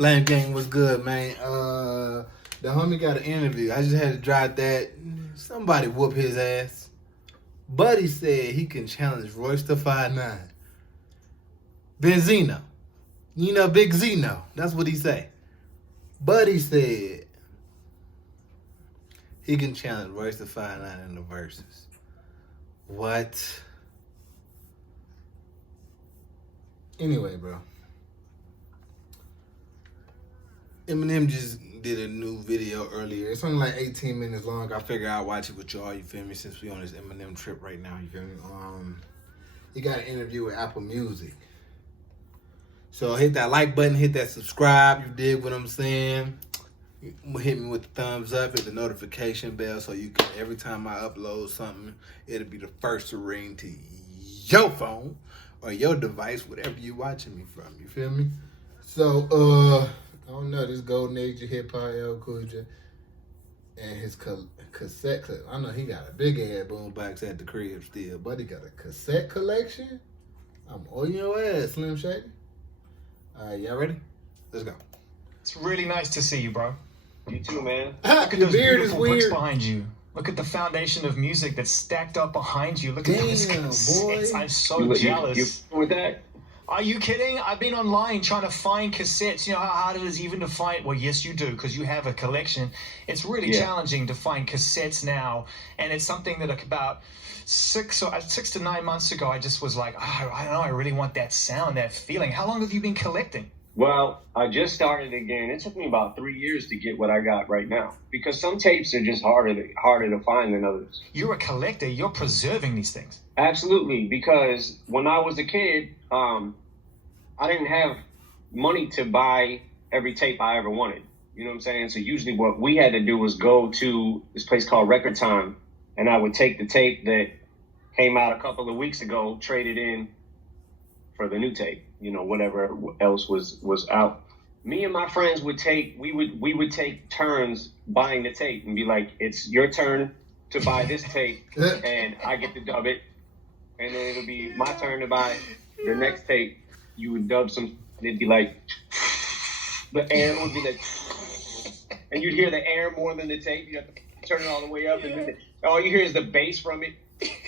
Flame Gang was good, man. The homie got an interview. I just had to drop that. Somebody whoop his ass. Buddy said he can challenge Royce to 5'9". Benzino. You know, Big Zeno. That's what he say. Buddy said he can challenge Royce to 5'9" in the verses. What? Anyway, bro. Eminem just did a new video earlier. It's only like 18 minutes long. I figured I'd watch it with y'all, you feel me, since we on this Eminem trip right now, you feel me? He got an interview with Apple Music. So hit that like button, hit that subscribe, you dig what I'm saying? Hit me with the thumbs up, hit the notification bell so you can, every time I upload something, it'll be the first to ring to your phone or your device, whatever you watching me from, you feel me? So, I don't know, this Golden Age of Hip Hop, LL Cool J, and his cassette clip. I know he got a big ass boombox at the crib still, but he got a cassette collection. I'm on your ass, Slim Shady. All right, y'all ready? Let's go. It's really nice to see you, bro. You too, man. Look at Your those beard beautiful is bricks weird. behind you. Look at the foundation of music that's stacked up behind you. Look at those Damn, cassettes. boy. I'm so jealous. You with that? Are you kidding? I've been online trying to find cassettes. You know how hard it is even to find? Well, yes, you do, because you have a collection. It's really challenging to find cassettes now, and it's something that about 6 to 9 months ago, I just was like, oh, I don't know, I really want that sound, that feeling. How long have you been collecting? Well, I just started again. It took me about 3 years to get what I got right now because some tapes are just harder to find than others. You're a collector. You're preserving these things. Absolutely, because when I was a kid, I didn't have money to buy every tape I ever wanted. You know what I'm saying? So usually what we had to do was go to this place called Record Time, and I would take the tape that came out a couple of weeks ago, trade it in for the new tape, you know, whatever else was out. Me and my friends would take turns buying the tape and be like, it's your turn to buy this tape and I get to dub it. And then it'll be my turn to buy the next tape. You would dub some, and it'd be like, the air would be like, and you'd hear the air more than the tape. You have to turn it all the way up, and then all you hear is the bass from it.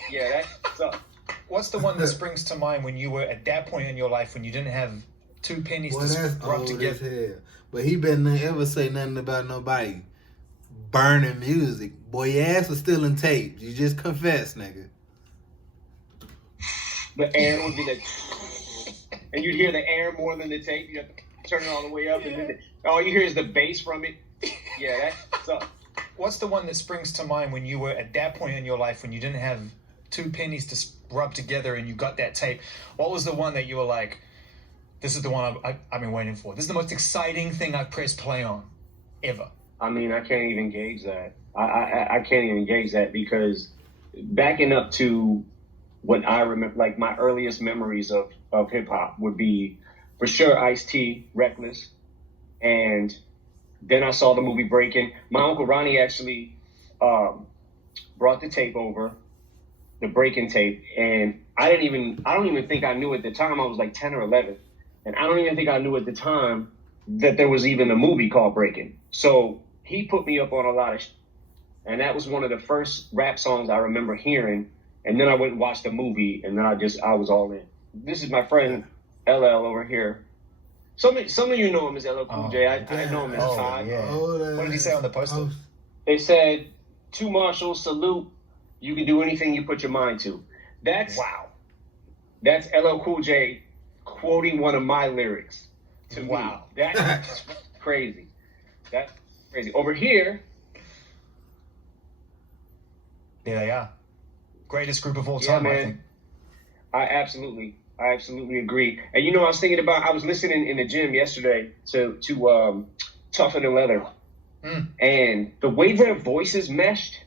Yeah, that's up. What's the one that springs to mind when you were at that point in your life when you didn't have 2 pennies to rub together? Hell. But he better not ever say nothing about nobody burning music. Boy, your ass was stealing tapes. You just confessed, nigga. The air would be like, and you'd hear the air more than the tape. You have to turn it all the way up, and then all you hear is the bass from it. Yeah, that's up. What's the one that springs to mind when you were at that point in your life when you didn't have 2 pennies to rub together and you got that tape? What was the one that you were like, this is the one I've been waiting for? This is the most exciting thing I've pressed play on ever. I mean, I can't even gauge that. I can't even gauge that because backing up to what I remember, like my earliest memories of hip hop would be for sure Ice-T, Reckless. And then I saw the movie Breakin'. My Uncle Ronnie actually brought the tape over, the Breakin' tape. And I don't even think I knew at the time. I was like 10 or 11. And I don't even think I knew at the time that there was even a movie called Breakin'. So he put me up on a lot of and that was one of the first rap songs I remember hearing. And then I went and watched the movie, and then I was all in. This is my friend LL over here. Some of you know him as LL Cool J. I know him as Todd. Yeah. What did he say on the poster? It said, "To Marshall, salute. You can do anything you put your mind to." That's LL Cool J quoting one of my lyrics to me. That's crazy. That's crazy. Over here. There they are. Greatest group of all time, man. I think. I absolutely agree. And you know, I was listening in the gym yesterday to Tougher Than Leather, and the way their voices meshed,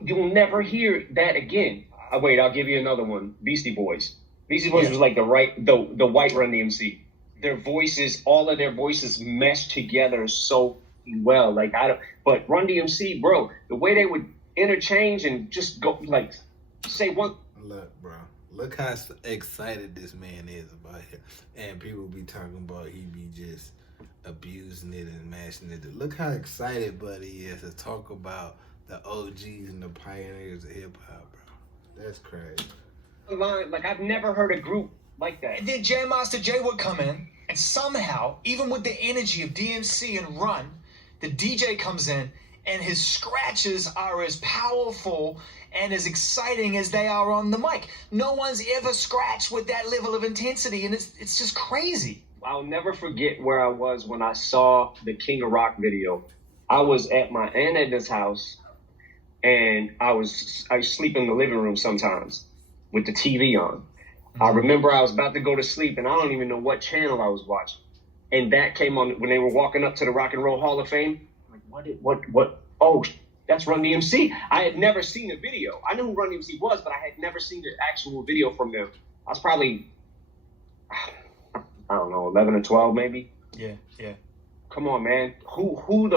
you'll never hear that again. Wait, I'll give you another one. Beastie Boys. Beastie Boys was like the white Run DMC. Their voices, all of their voices meshed together so well. But Run DMC, bro, the way they would interchange and just go like say one. Look, bro. Look how excited this man is about it. And people be talking about he be just abusing it and mashing it. Look how excited Buddy is to talk about the OGs and the pioneers of hip hop, bro. That's crazy. Like, I've never heard a group like that. And then Jam Master Jay would come in, and somehow, even with the energy of DMC and Run, the DJ comes in, and his scratches are as powerful and as exciting as they are on the mic. No one's ever scratched with that level of intensity, and it's just crazy. I'll never forget where I was when I saw the King of Rock video. I was at my Aunt Edna's house, and I sleep in the living room sometimes with the TV on. Mm-hmm. I remember I was about to go to sleep, and I don't even know what channel I was watching. And that came on when they were walking up to the Rock and Roll Hall of Fame. I'm like, what? Oh, that's Run DMC. I had never seen a video. I knew who Run DMC was, but I had never seen the actual video from them. I was probably, I don't know, 11 or 12 maybe. Yeah. Come on, man. Who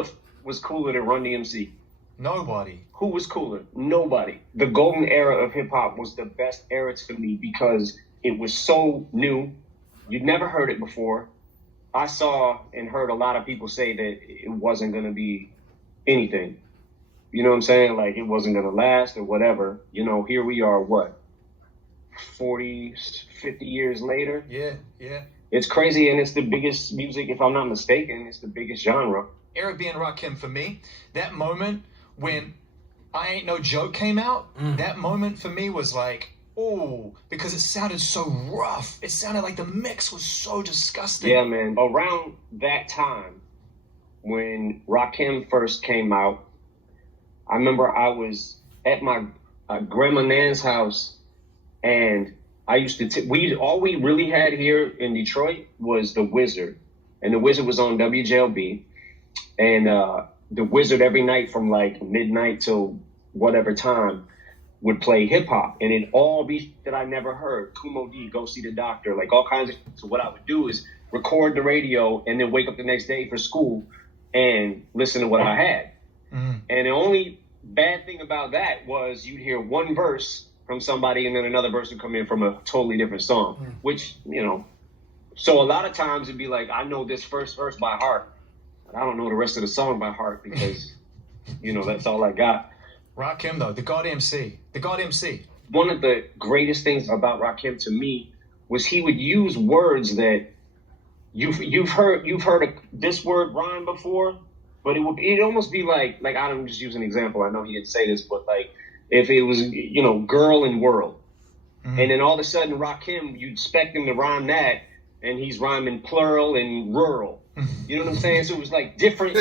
was cooler than Run DMC? Nobody. Who was cooler? Nobody. The golden era of hip hop was the best era to me because it was so new. You'd never heard it before. I saw and heard a lot of people say that it wasn't going to be anything. You know what I'm saying? Like, it wasn't going to last or whatever. You know, here we are, 40, 50 years later? Yeah. It's crazy, and it's the biggest music, if I'm not mistaken, it's the biggest genre. Eric B. and Rakim, for me, that moment when I Ain't No Joke came out, that moment for me was like, oh, because it sounded so rough. It sounded like the mix was so disgusting. Yeah, man. Around that time, when Rakim first came out, I remember I was at my grandma Nan's house, and I used to all we really had here in Detroit was The Wizard, and The Wizard was on WJLB, and The Wizard every night from like midnight till whatever time would play hip hop, and it'd all be that I never heard. Kumo D, Go See the Doctor, like all kinds of. So what I would do is record the radio and then wake up the next day for school and listen to what I had. And the only bad thing about that was you'd hear one verse from somebody and then another verse would come in from a totally different song, which, you know, so a lot of times it'd be like, I know this first verse by heart, but I don't know the rest of the song by heart because, you know, that's all I got. Rakim, though, the God MC. One of the greatest things about Rakim to me was he would use words that you've heard this word rhyme before, but it'd almost be like I don't just use an example. I know he didn't say this, but like if it was, you know, girl and world, and then all of a sudden Rakim, you'd expect him to rhyme that, and he's rhyming plural and rural. You know what I'm saying? So it was like different.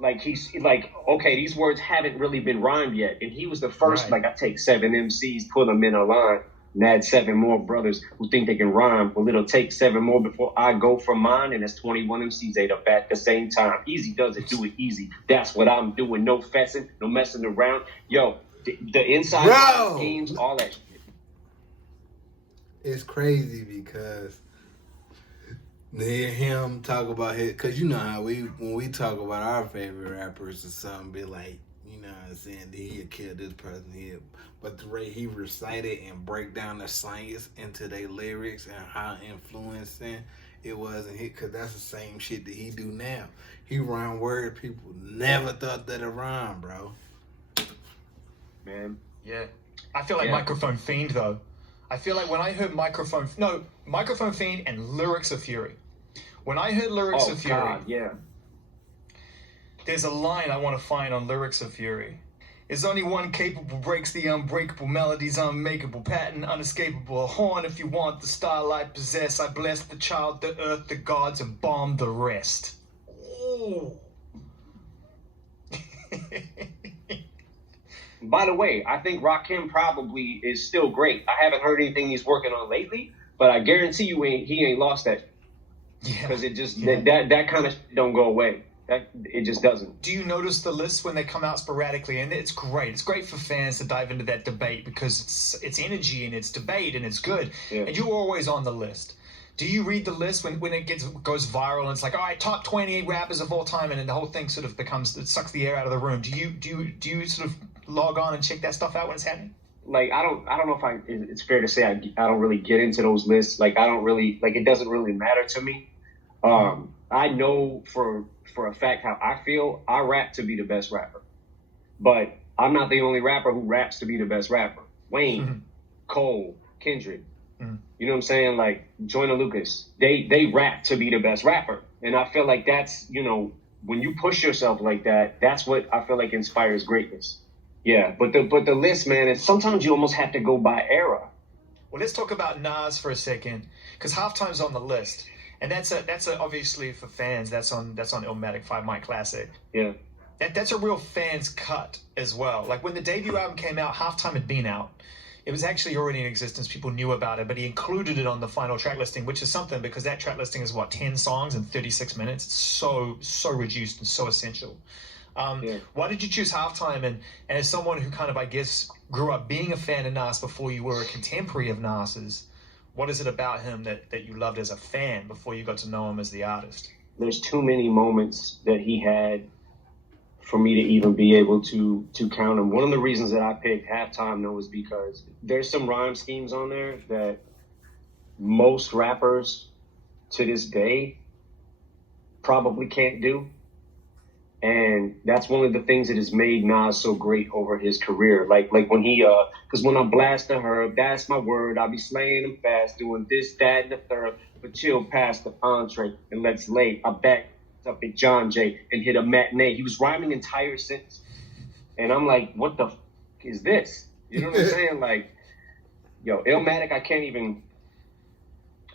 Like he's like, okay, these words haven't really been rhymed yet, and he was the first. Right. Like I take 7 MCs, put them in a line, and add 7 more brothers who think they can rhyme. Well, it'll take 7 more before I go for mine, and it's 21 MCs ate up at the same time. Easy does it, do it easy. That's what I'm doing. No fessing, no messing around. Yo, the inside games, all that shit. It's crazy because to hear him talk about his, because you know how when we talk about our favorite rappers or something, be like, you know what I'm saying, he'll kill this person here. But the way he recited and break down the science into their lyrics and how influencing it was, and because that's the same shit that he do now. He rhyme words people never thought that'd rhyme, bro. Man. Yeah. I feel like Microphone Fiend, though. I feel like when I heard Microphone Fiend and Lyrics of Fury. When I heard Lyrics of Fury, God, yeah. There's a line I want to find on Lyrics of Fury. There's only one capable, breaks the unbreakable, melodies unmakeable, patent unescapable, a horn if you want the style I possess. I bless the child, the earth, the gods, and bomb the rest. Ooh. By the way, I think Rakim probably is still great. I haven't heard anything he's working on lately, but I guarantee you he ain't lost that. Because it just that kind of shit don't go away. It just doesn't. Do you notice the lists when they come out sporadically? And it's great. It's great for fans to dive into that debate because it's energy and it's debate and it's good. Yeah. And you're always on the list. Do you read the list when it goes viral and it's like, all right, top 28 rappers of all time, and then the whole thing sort of it sucks the air out of the room? Do you sort of log on and check that stuff out when it's happening? like I don't know if it's fair to say I don't really get into those lists. Like I don't really like it doesn't really matter to me. I know for a fact how I feel. I rap to be the best rapper, but I'm not the only rapper who raps to be the best rapper. Wayne, Cole, Kendrick, you know what I'm saying? Like Joyner Lucas, they rap to be the best rapper, and I feel like that's, you know, when you push yourself like that, that's what I feel like inspires greatness. Yeah, but the list, man, is sometimes you almost have to go by era. Well, let's talk about Nas for a second, because Halftime's on the list, and that's obviously for fans. That's on Illmatic 5 Mic Classic. Yeah. That's a real fans cut as well. Like when the debut album came out, Halftime had been out. It was actually already in existence. People knew about it, but he included it on the final track listing, which is something because that track listing is 10 songs in 36 minutes. It's so reduced and so essential. Why did you choose Halftime? And as someone who kind of, I guess, grew up being a fan of Nas before you were a contemporary of Nas's, what is it about him that you loved as a fan before you got to know him as the artist? There's too many moments that he had for me to even be able to count them. One of the reasons that I picked Halftime, though, is because there's some rhyme schemes on there that most rappers to this day probably can't do. And that's one of the things that has made Nas so great over his career. Like when he, because when I blast the herb, that's my word. I'll be slaying them fast, doing this, that, and the third. But chill past the entree and let's lay. I back up at John Jay and hit a matinee. He was rhyming entire sentences. And I'm like, what the is this? You know what I'm saying? Like, yo, Illmatic, I can't even,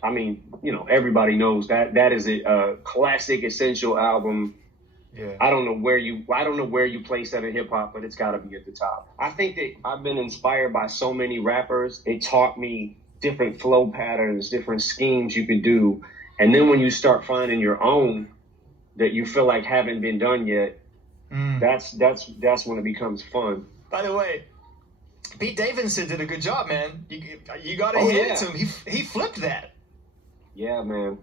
I mean, you know, everybody knows that is a classic, essential album. Yeah. I don't know where you place that in hip hop, but it's got to be at the top. I think that I've been inspired by so many rappers. It taught me different flow patterns, different schemes you can do. And then when you start finding your own that you feel like haven't been done yet, that's when it becomes fun. By the way, Pete Davidson did a good job, man. You got to hand it to him. He flipped that. Yeah, man.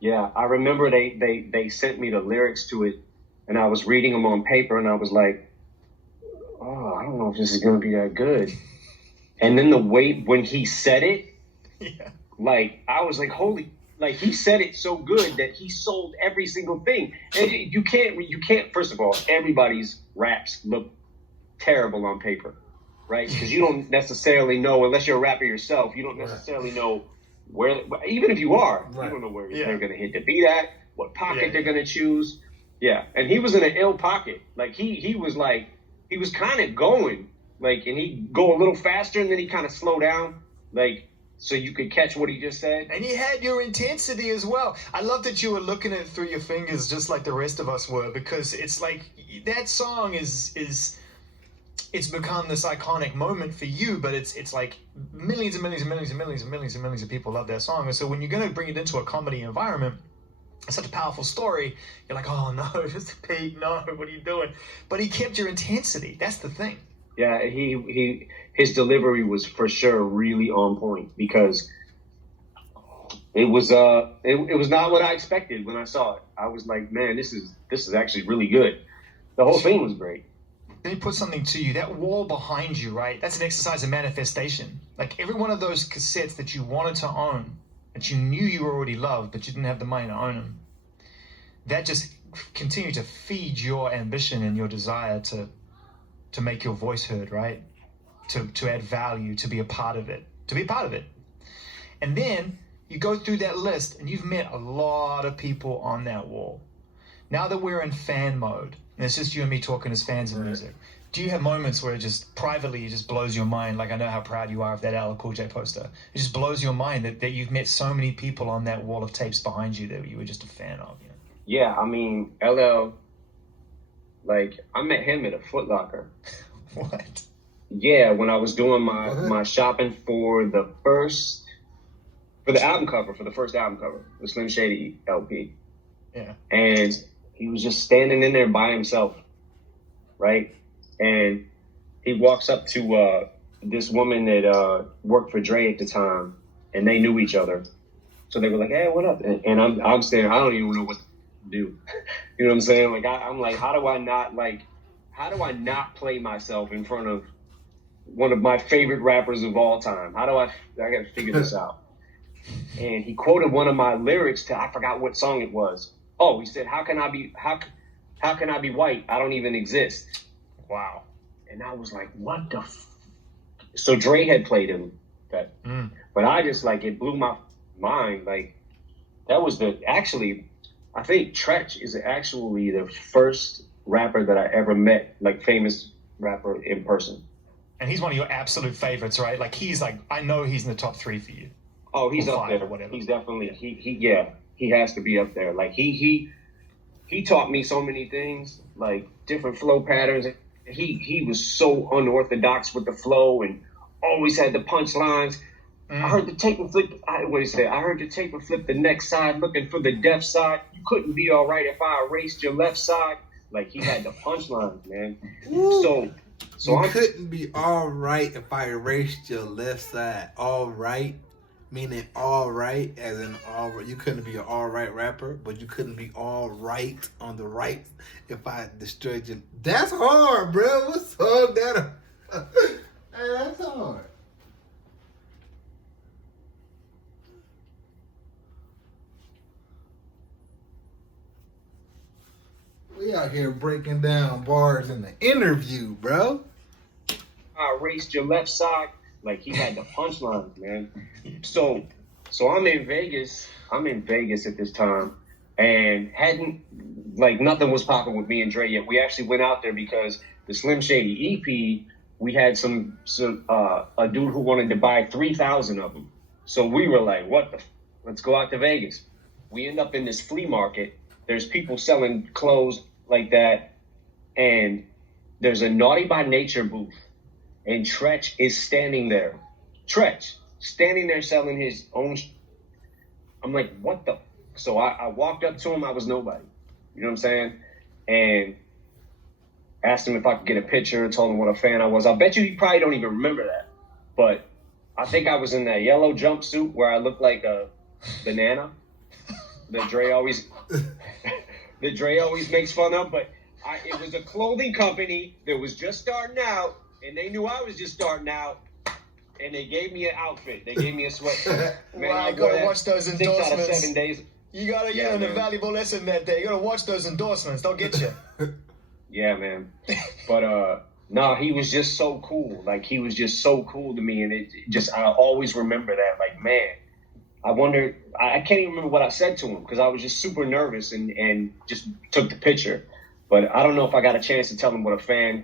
Yeah, I remember they sent me the lyrics to it, and I was reading them on paper, and I was like, oh, I don't know if this is going to be that good. And then the way when he said it, like, I was like, holy, like, he said it so good that he sold every single thing. And you can't, first of all, everybody's raps look terrible on paper, right? Because you don't necessarily know, unless you're a rapper yourself, you don't necessarily know where, even if you are, you don't know where they're going to hit the beat at, what pocket they're going to choose. Yeah, and he was in an ill pocket. Like, he was kind of going, like, and he'd go a little faster, and then he kind of slow down, like, so you could catch what he just said. And he had your intensity as well. I love that you were looking at it through your fingers just like the rest of us were, because it's like that song is it's become this iconic moment for you, but it's like millions and millions and millions and millions and millions and millions of people love that song. And so when you're going to bring it into a comedy environment, it's such a powerful story. You're like, oh no, just Pete, no, what are you doing? But he kept your intensity. That's the thing. Yeah, his delivery was for sure really on point, because it was not what I expected when I saw it. I was like, man, this is actually really good. The whole thing was great. Let me put something to you. That wall behind you, right? That's an exercise in manifestation. Like every one of those cassettes that you wanted to own, that you knew you already loved, but you didn't have the money to own them, that just continued to feed your ambition and your desire to make your voice heard, right? To add value, to be a part of it. And then you go through that list and you've met a lot of people on that wall. Now that we're in fan mode, and it's just you and me talking as fans of music, do you have moments where it just privately, it just blows your mind? Like, I know how proud you are of that LL Cool J poster. It just blows your mind that you've met so many people on that wall of tapes behind you that you were just a fan of. You know? Yeah, I mean, LL, like, I met him at a Foot Locker. What? Yeah, when I was doing my shopping for the first album cover, the Slim Shady LP. Yeah. And he was just standing in there by himself, right? And he walks up to this woman that worked for Dre at the time, and they knew each other. So they were like, hey, what up? And I'm standing, I don't even know what to do. You know what I'm saying? Like, I'm like, how do I not play myself in front of one of my favorite rappers of all time. I gotta figure this out. And he quoted one of my lyrics to, I forgot what song it was. Oh, he said, how can I be white? I don't even exist. Wow. And I was like, what the So Dre had played him. But I just, like, it blew my mind. Like, that was actually, I think Tretch is actually the first rapper that I ever met, like, famous rapper in person. And he's one of your absolute favorites, right? Like, I know he's in the top 3 for you. Oh, he's up there. Whatever. He's definitely, he has to be up there. Like, he taught me so many things, like different flow patterns. He was so unorthodox with the flow and always had the punchlines. I heard the tape and flip. What he said? I heard the tape and flip the next side, looking for the depth side. You couldn't be all right if I erased your left side. Like, he had the punchlines, man. Ooh. So I couldn't be all right if I erased your left side. All right, meaning all right, as in all right. You couldn't be an all right rapper, but you couldn't be all right on the right if I destroyed you. That's hard, bro. What's up, that? Hey, that's hard. We out here breaking down bars in the interview, bro. I erased your left side. Like, he had the punchlines, man. So I'm in Vegas. I'm in Vegas at this time, and nothing was popping with me and Dre yet. We actually went out there because the Slim Shady EP, we had a dude who wanted to buy 3,000 of them. So we were like, let's go out to Vegas. We end up in this flea market. There's people selling clothes like that, and there's a Naughty by Nature booth, and Tretch is standing there. Tretch, standing there selling his own. I'm like, what the? So I walked up to him. I was nobody. You know what I'm saying? And asked him if I could get a picture, told him what a fan I was. I bet you he probably don't even remember that. But I think I was in that yellow jumpsuit where I looked like a banana that Dre always makes fun of. But it was a clothing company that was just starting out, and they knew I was just starting out. And they gave me an outfit. They gave me a sweatshirt. Man, wow, you gotta watch those endorsements. 6 out of 7 days. You gotta get a valuable lesson that day. You gotta watch those endorsements. They'll get you. Yeah, man. But no, he was just so cool. Like, he was just so cool to me, and I always remember that. Like, man, I wonder. I can't even remember what I said to him because I was just super nervous and just took the picture. But I don't know if I got a chance to tell him what a fan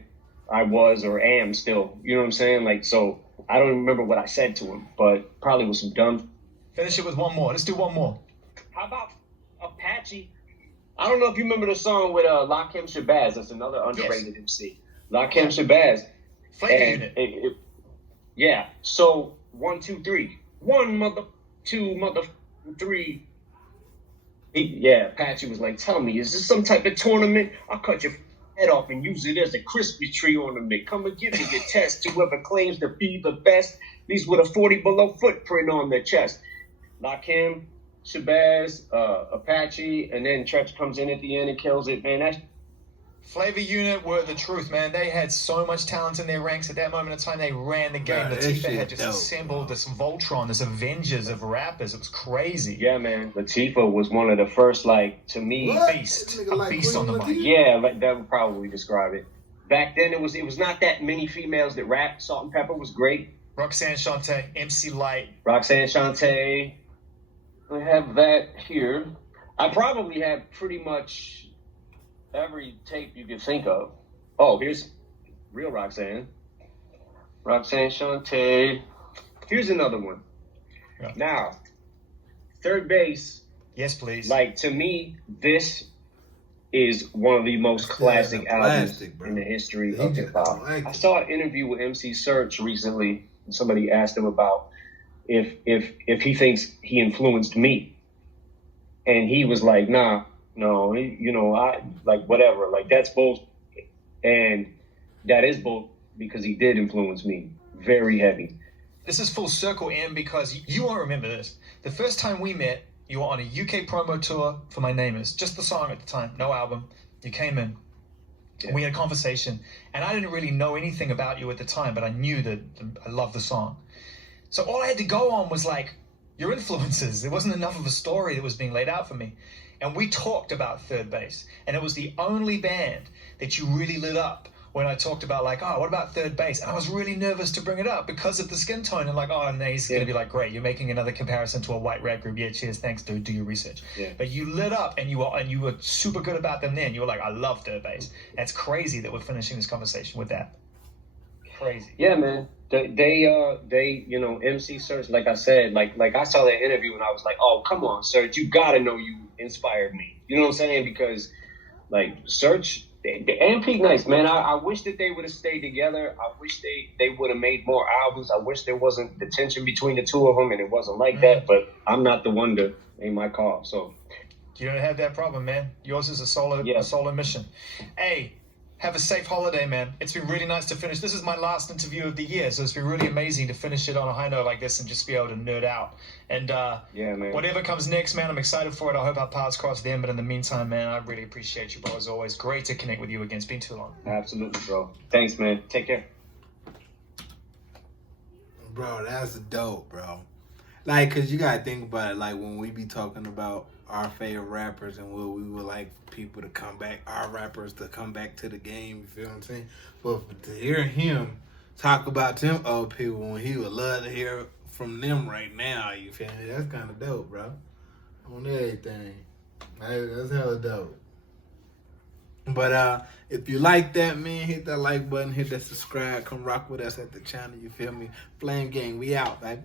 I was or am still. You know what I'm saying? Like, so. I don't remember what I said to him, but probably was some dumb. Finish it with one more. Let's do one more. How about Apache? I don't know if you remember the song with Lakim Shabazz. That's another underrated MC. Lakim Shabazz. Flavor Unit. Yeah. So 1, 2, 3. 1, 2, 3. Apache was like, tell me, is this some type of tournament? I'll cut your head off and use it as a Christmas tree ornament. Come and give me your test. Whoever claims to be the best, these with a 40 below footprint on their chest. Lakim, Shabazz, Apache, and then Tretch comes in at the end and kills it. Man, that Flavor Unit were the truth, man. They had so much talent in their ranks at that moment in time. They ran the game. Latifah had just assembled this Voltron, this Avengers of rappers. It was crazy. Yeah, man. Latifah was one of the first, like, to me, a beast on the mic. Yeah, like, that would probably describe it. Back then, it was not that many females that rapped. Salt and Pepper was great. Roxanne Shante, MC Light. Roxanne Shante. I have that here. I probably have pretty much every tape you can think of. Oh, here's real Roxanne. Roxanne Shante. Here's another one. Yeah. Now, Third Base. Yes, please. Like, to me, this is one of the most classic albums in the history of hip hop. I saw an interview with MC Serch recently, and somebody asked him about if he thinks he influenced me. And he was like, nah. No, I like whatever. Like, that's both, and that is both because he did influence me very heavy. This is full circle, Em, because you won't remember this. The first time we met, you were on a UK promo tour for My Name Is, just the song at the time, no album. You came in. And we had a conversation, and I didn't really know anything about you at the time, but I knew that I loved the song. So all I had to go on was like your influences. There wasn't enough of a story that was being laid out for me. And we talked about Third Base, and it was the only band that you really lit up when I talked about like, oh, what about Third Base? And I was really nervous to bring it up because of the skin tone, and like, oh, and he's going to be like, great, you're making another comparison to a white rap group. Yeah, cheers, thanks, dude, do your research. But you lit up, and you were super good about them then. You were like, I love Third Base. That's crazy that we're finishing this conversation with that. Crazy. Yeah, man. They you know, MC Serge, like I said, like I saw that interview and I was like, oh, come on, Serge, you gotta know you inspired me. You know what I'm saying? Because like Serge and Pete Nice, man, I wish that they would have stayed together. I wish they would have made more albums. I wish there wasn't the tension between the two of them and it wasn't like that, but I'm not the one to make my call. So you don't have that problem, man. Yours is a solo mission. Hey, have a safe holiday, man. It's been really nice to finish. This is my last interview of the year, so it's been really amazing to finish it on a high note like this and just be able to nerd out. And yeah, man. Whatever comes next, man, I'm excited for it. I hope our paths cross then. But in the meantime, man, I really appreciate you, bro. As always, great to connect with you again. It's been too long. Absolutely, bro. Thanks, man. Take care. Bro, that's dope, bro. Like, cause you gotta think about it. Like when we be talking about our favorite rappers and what we would like people to come back, our rappers to come back to the game. You feel what I'm saying? But to hear him talk about them old people when he would love to hear from them right now, you feel me? That's kind of dope, bro. On everything, that's hella dope. But if you like that, man, hit that like button, hit that subscribe, come rock with us at the channel. You feel me? Flame Gang, we out, baby.